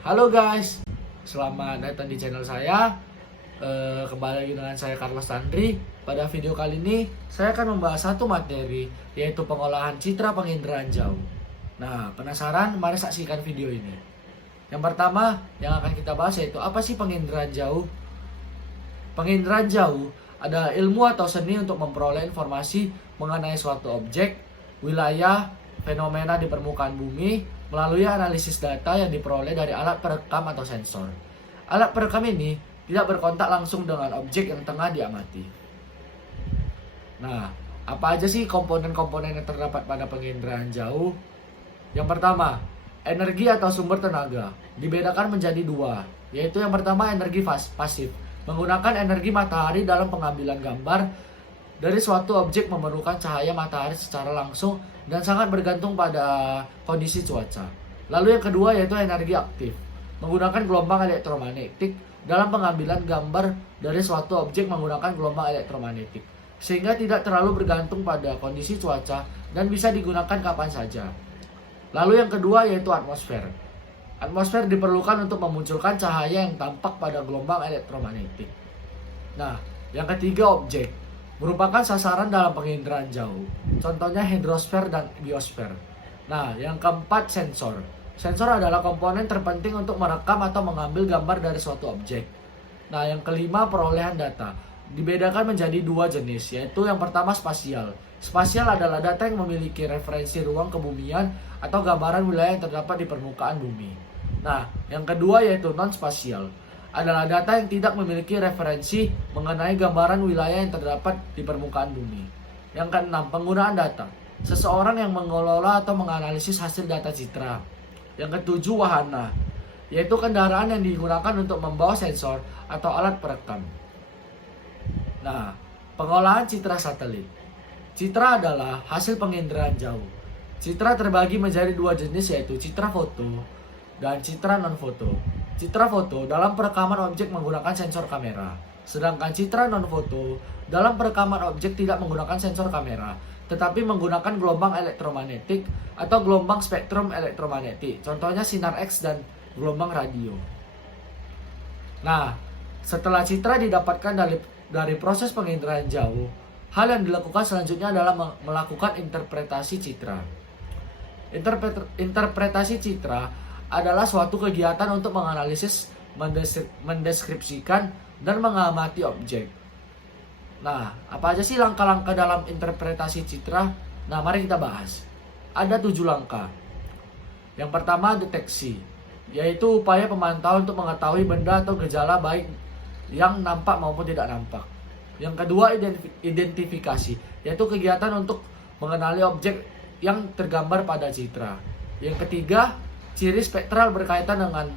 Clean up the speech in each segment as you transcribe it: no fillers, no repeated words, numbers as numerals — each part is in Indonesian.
Halo guys, selamat datang di channel saya. Kembali lagi dengan saya Carlos Andri. Pada video kali ini saya akan membahas satu materi, yaitu pengolahan citra penginderaan jauh. Nah, penasaran? Mari saksikan video ini. Yang pertama yang akan kita bahas yaitu apa sih penginderaan jauh? Penginderaan jauh adalah ilmu atau seni untuk memperoleh informasi mengenai suatu objek, wilayah, fenomena di permukaan bumi melalui analisis data yang diperoleh dari alat perekam atau sensor. Alat perekam ini tidak berkontak langsung dengan objek yang tengah diamati. Nah, apa aja sih komponen-komponen yang terdapat pada penginderaan jauh? Yang pertama, energi atau sumber tenaga dibedakan menjadi dua, yaitu yang pertama energi pasif, menggunakan energi matahari dalam pengambilan gambar dari suatu objek memerlukan cahaya matahari secara langsung dan sangat bergantung pada kondisi cuaca. Lalu yang kedua yaitu energi aktif, menggunakan gelombang elektromagnetik dalam pengambilan gambar dari suatu objek menggunakan gelombang elektromagnetik, sehingga tidak terlalu bergantung pada kondisi cuaca dan bisa digunakan kapan saja. Lalu yang kedua yaitu atmosfer. Atmosfer diperlukan untuk memunculkan cahaya yang tampak pada gelombang elektromagnetik. Nah, yang ketiga objek, merupakan sasaran dalam penginderaan jauh. Contohnya hidrosfer dan biosfer. Nah, yang keempat sensor. Sensor adalah komponen terpenting untuk merekam atau mengambil gambar dari suatu objek. Nah, yang kelima perolehan data. Dibedakan menjadi dua jenis, yaitu yang pertama spasial. Spasial adalah data yang memiliki referensi ruang kebumian atau gambaran wilayah yang terdapat di permukaan bumi. Nah, yang kedua yaitu non-spasial. Adalah data yang tidak memiliki referensi mengenai gambaran wilayah yang terdapat di permukaan bumi. Yang keenam, penggunaan data. Seseorang yang mengelola atau menganalisis hasil data citra. Yang ketujuh, wahana, yaitu kendaraan yang digunakan untuk membawa sensor atau alat perekam. Nah, pengolahan citra satelit. Citra adalah hasil penginderaan jauh. Citra terbagi menjadi dua jenis yaitu citra foto dan citra non-foto. Citra foto dalam perekaman objek menggunakan sensor kamera. Sedangkan citra non-foto dalam perekaman objek tidak menggunakan sensor kamera, tetapi menggunakan gelombang elektromagnetik atau gelombang spektrum elektromagnetik. Contohnya sinar X dan gelombang radio. Nah, setelah citra didapatkan dari proses penginderaan jauh, hal yang dilakukan selanjutnya adalah melakukan interpretasi citra. Interpretasi citra adalah suatu kegiatan untuk menganalisis, mendeskripsikan, dan mengamati objek. Nah, apa aja sih langkah-langkah dalam interpretasi citra? Nah, mari kita bahas. Ada 7 langkah. Yang pertama, deteksi, yaitu upaya pemantauan untuk mengetahui benda atau gejala baik yang nampak maupun tidak nampak. Yang kedua, identifikasi, yaitu kegiatan untuk mengenali objek yang tergambar pada citra. Yang ketiga, ciri spektral berkaitan dengan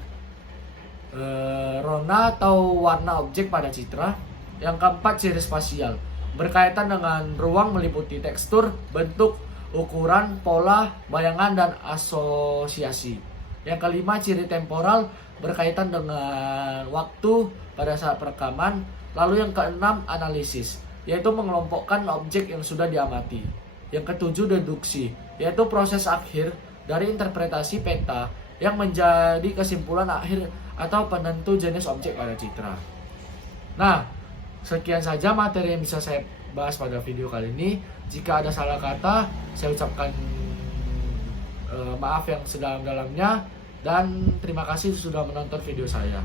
rona atau warna objek pada citra. Yang keempat, ciri spasial berkaitan dengan ruang meliputi tekstur, bentuk, ukuran, pola, bayangan, dan asosiasi. Yang kelima, ciri temporal berkaitan dengan waktu pada saat perekaman. Lalu yang keenam, analisis, yaitu mengelompokkan objek yang sudah diamati. Yang ketujuh, deduksi, yaitu proses akhir dari interpretasi peta yang menjadi kesimpulan akhir atau penentu jenis objek pada citra. Nah, sekian saja materi yang bisa saya bahas pada video kali ini. Jika ada salah kata, saya ucapkan maaf yang sedalam-dalamnya, dan terima kasih sudah menonton video saya.